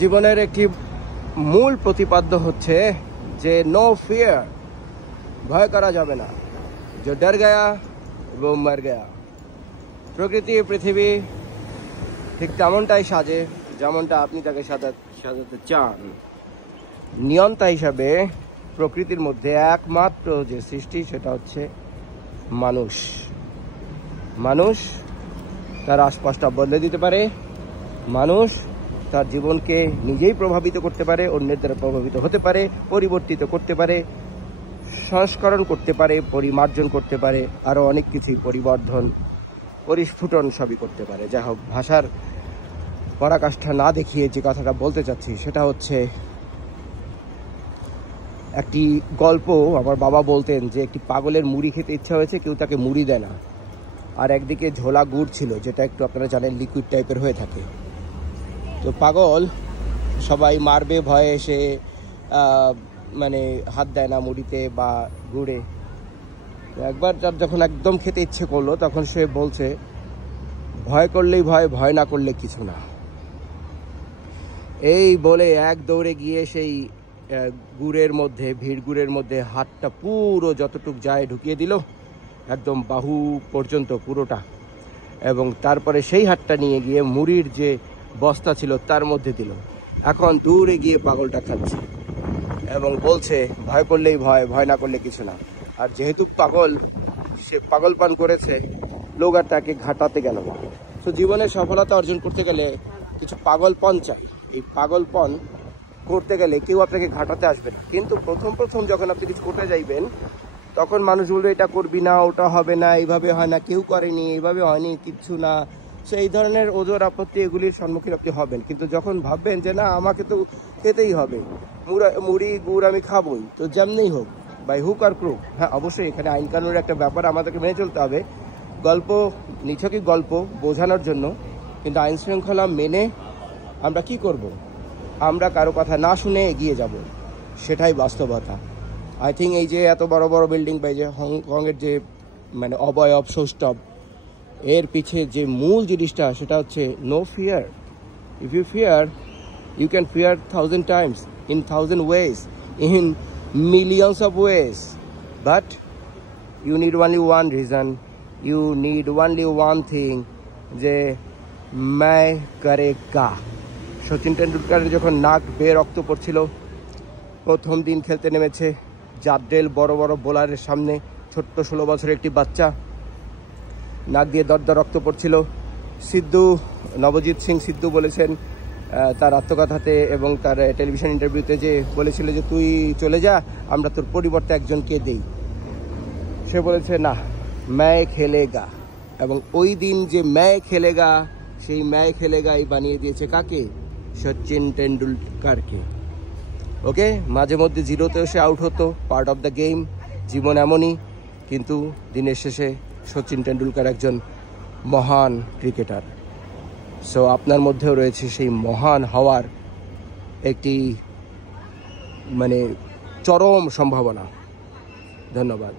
জীবনের একটি মূল প্রতিপাদ্য হচ্ছে যে নো ফিয়ার, ভয় করা যাবে না। যে ডর গয়া वो मर गया। প্রকৃতি পৃথিবী ঠিক তেমনটাই সাজে যেমনটা আপনি তাকে সাজাতে চান। নিয়ন্তা হিসাবে প্রকৃতির মধ্যে একমাত্র যে সৃষ্টি সেটা হচ্ছে মানুষ। মানুষ তার আশপাশটা বদলে দিতে পারে, মানুষ তার জীবনকে নিজেই প্রভাবিত করতে পারে, অন্যের দ্বারা প্রভাবিত হতে পারে, পরিবর্তিত করতে পারে, সংস্করণ করতে পারে, পরিমার্জন করতে পারে, আরও অনেক কিছুই পরিবর্ধন পরিস্ফুটন সবই করতে পারে। যাই হোক, ভাষার পরাকাষ্ঠা না দেখিয়ে যে কথাটা বলতে চাচ্ছি সেটা হচ্ছে একটি গল্প। আমার বাবা বলতেন যে একটি পাগলের মুড়ি খেতে ইচ্ছা হয়েছে, কেউ তাকে মুড়ি দেয় না, আর একদিকে ঝোলা গুড় ছিল যেটা একটু আপনারা জানেন লিকুইড টাইপের হয়ে থাকে। তো পাগল সবাই মারবে ভয়ে এসে মানে হাত দেয় না মুড়িতে বা গুড়ে। একবার যার যখন একদম খেতে ইচ্ছে করলো তখন সে বলছে, ভয় করলেই ভয়, ভয় না করলে কিছু না। এই বলে এক দৌড়ে গিয়ে সেই গুড়ের মধ্যে, ভিড় গুড়ের মধ্যে হাতটা পুরো যতটুক যায় ঢুকিয়ে দিল, একদম বাহু পর্যন্ত পুরোটা, এবং তারপরে সেই হাতটা নিয়ে গিয়ে মুড়ির যে বস্তা ছিল তার মধ্যে দিল। এখন দূরে গিয়ে পাগলটা খাচ্ছে এবং বলছে, ভয় করলেই ভয়, ভয় না করলে কিছু না। আর যেহেতু পাগল, সে পাগল পান করেছে, লোক আর তাকে ঘাটাতে গেল না। তো জীবনে সফলতা অর্জন করতে গেলে কিছু পাগলপন চাই। এই পাগলপন করতে গেলে কেউ আপনাকে ঘাটাতে আসবে না, কিন্তু প্রথম যখন আপনি কিছু করতে যাইবেন তখন মানুষ বলবে এটা করবি না, ওটা হবে না, এইভাবে হয় না, কেউ করেনি, এইভাবে হয়নি, কিচ্ছু না। সো এই ধরনের ওজোর আপত্তি এগুলির সম্মুখীন আপনি হবেন। কিন্তু যখন ভাববেন যে না, আমাকে তো খেতেই হবে, মুড়ি গুড় আমি খাবই, তো যেমনিই হোক, বাই হুক আর ক্রুক। হ্যাঁ, অবশ্যই এখানে আইন কানুনের একটা ব্যাপার আমাদেরকে মেনে চলতে হবে, গল্প নিছকই গল্প বোঝানোর জন্য। কিন্তু আইন শৃঙ্খলা মেনে আমরা কি করব? আমরা কারো কথা না শুনে এগিয়ে যাব, সেটাই বাস্তবতা। আই থিঙ্ক এই যে এত বড় বড় বিল্ডিং পাই, যে হংকংয়ের যে মানে অবয়ব সৌষ্ঠব, এর পিছে যে মূল জিনিসটা সেটা হচ্ছে no fear. If you fear, you can fear 1000 times, in 1000 ways, in millions of ways, but you need only one reason, you need only one thing, যে मैं करेगा। সচিন টেন্ডুলকারের যখন নাক বেয়ে রক্ত পড়ছিল, প্রথম দিন খেলতে নেমেছে জাদ্রেল বড় বড় বোলারের সামনে, ছোট্ট 16 বছরের একটি বাচ্চা, নাক দিয়ে দরদর রক্ত পড়ছিল। নবজিৎ সিং সিদ্ধু বলেছেন তার আত্মকথাতে এবং তার টেলিভিশন ইন্টারভিউতে, যে বলেছিল যে তুই চলে যা, আমরা তোর পরিবর্তে একজনকে দেই। সে বলেছে না, ম্যায় খেলেগা। এবং ওই দিন যে ম্যায় খেলেগা, সেই ম্যায় খেলেগাই বানিয়ে দিয়েছে কাকে? সচিন টেন্ডুলকারকে। ওকে, মাঝে মধ্যে জিরোতেও সে আউট হতো, পার্ট অফ দ্য গেম, জীবন এমনই। কিন্তু দিনের শেষে সচিন টেন্ডুলকার একজন মহান ক্রিকেটার। সো আপনার মধ্যেও রয়েছে সেই মহান হওয়ার একটি মানে চরম সম্ভাবনা। ধন্যবাদ।